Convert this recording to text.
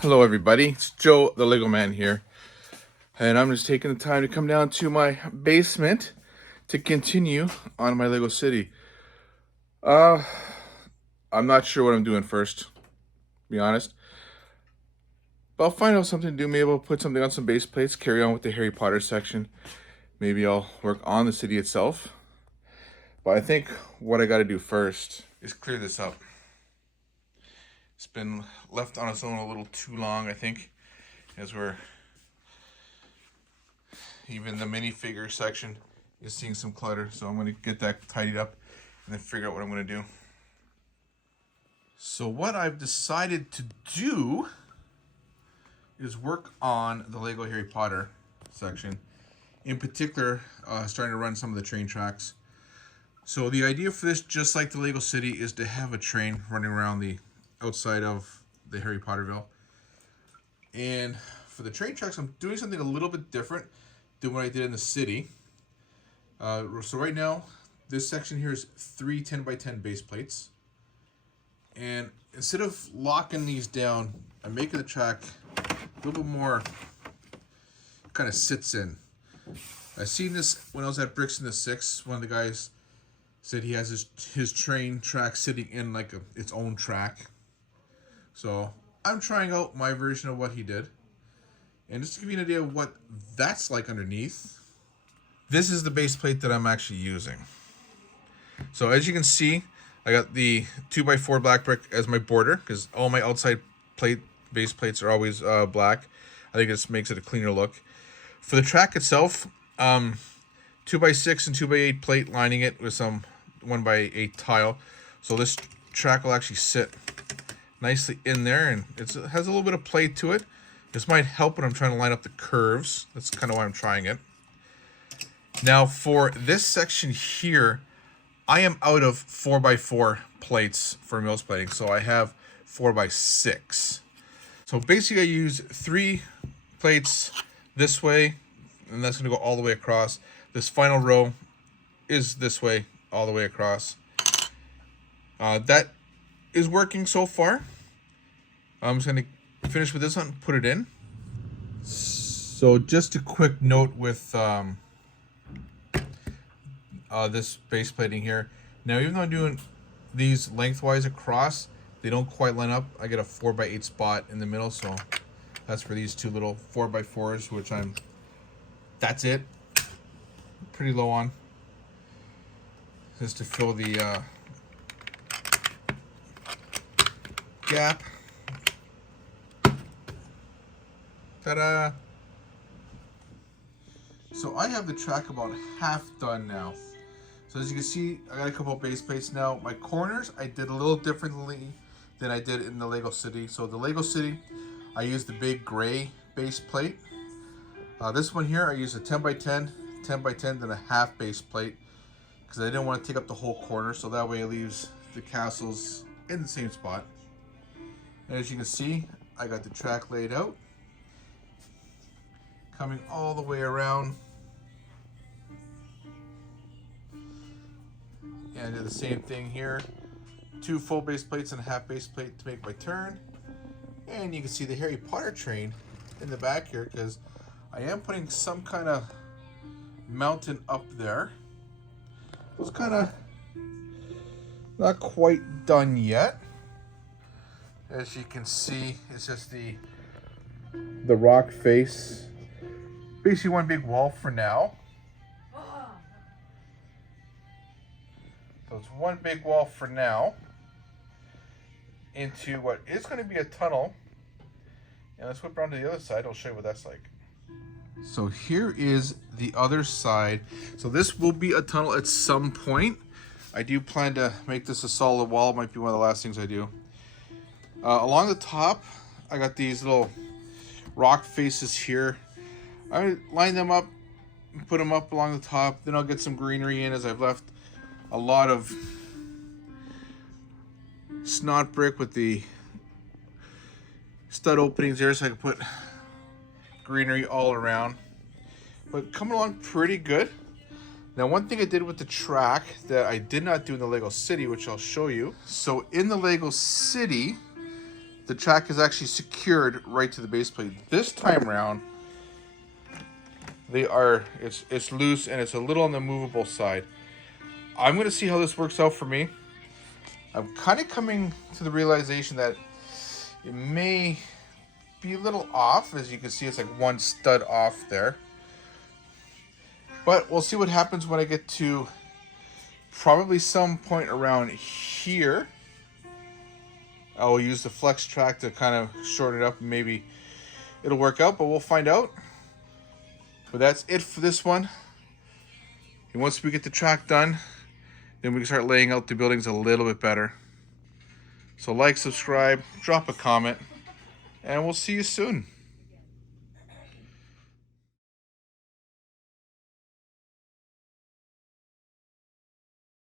Hello everybody, it's Joe the Lego Man here, and I'm just taking the time to come down to my basement to continue on my Lego City. Uh, I'm not sure what I'm doing first, to be honest, but I'll find out something to do. Maybe I'll put something on some base plates, carry on with the Harry Potter section. Maybe I'll work on the city itself, but I think what I gotta do first is clear this up. It's been left on its own a little too long, I think, as we're even the minifigure section is seeing some clutter, so I'm going to get that tidied up and then figure out what I'm going to do. So what I've decided to do is work on the Lego Harry Potter section. In particular, starting to run some of the train tracks. So the idea for this, just like the Lego City, is to have a train running around the outside of the Harry Potterville. And for the train tracks, I'm doing something a little bit different than what I did in the city. So right now, this section here is 3 10x10 base plates. And instead of locking these down, I'm making the track a little bit more kind of sits in. I seen this when I was at Bricks in the Six. One of the guys said he has his train track sitting in like its own track. So I'm trying out my version of what he did. And just to give you an idea of what that's like underneath, this is the base plate that I'm actually using. So as you can see, I got the 2x4 black brick as my border because all my outside base plates are always black. I think it just makes it a cleaner look. For the track itself, 2x6 and 2x8 plate lining it with some 1x8 tile. So this track will actually sit nicely in there, and it has a little bit of play to it. This might help when I'm trying to line up the curves. That's kind of why I'm trying it. Now for this section here, I am out of 4x4 plates for mills plating, so I have 4x6. So basically I use 3 plates this way, and that's going to go all the way across. This final row is this way all the way across. That is working so far. I'm just going to finish with this one, put it in. So just a quick note with this base plating here. Now, even though I'm doing these lengthwise across, they don't quite line up. I get a 4x8 spot in the middle, so that's for these 2 little 4x4s, which that's it. Pretty low on. Just to fill the gap. Ta-da! So I have the track about half done now. So as you can see, I got a couple of base plates now. My corners, I did a little differently than I did in the Lego City. So the Lego City, I used the big gray base plate. This one here, I used a 10x10, 10x10, then a half base plate because I didn't want to take up the whole corner. So that way it leaves the castles in the same spot. And as you can see, I got the track laid out, coming all the way around. And I did the same thing here. 2 full base plates and a half base plate to make my turn. And you can see the Harry Potter train in the back here because I am putting some kind of mountain up there. It's kind of not quite done yet. As you can see, it's just the rock face. Basically one big wall for now. So it's one big wall for now into what is going to be a tunnel. And let's whip around to the other side. I'll show you what that's like. So here is the other side. So this will be a tunnel at some point. I do plan to make this a solid wall. It might be one of the last things I do. Along the top, I got these little rock faces here. I line them up, put them up along the top. Then I'll get some greenery in as I've left a lot of snot brick with the stud openings there so I can put greenery all around. But coming along pretty good. Now, one thing I did with the track that I did not do in the Lego City, which I'll show you. So in the Lego City, the track is actually secured right to the base plate. This time around, it's loose and it's a little on the movable side. I'm gonna see how this works out for me. I'm kind of coming to the realization that it may be a little off. As you can see, it's like one stud off there. But we'll see what happens when I get to probably some point around here. I will use the flex track to kind of shorten it up and maybe it'll work out, but we'll find out. But that's it for this one. And once we get the track done, then we can start laying out the buildings a little bit better. So like, subscribe, drop a comment, and we'll see you soon.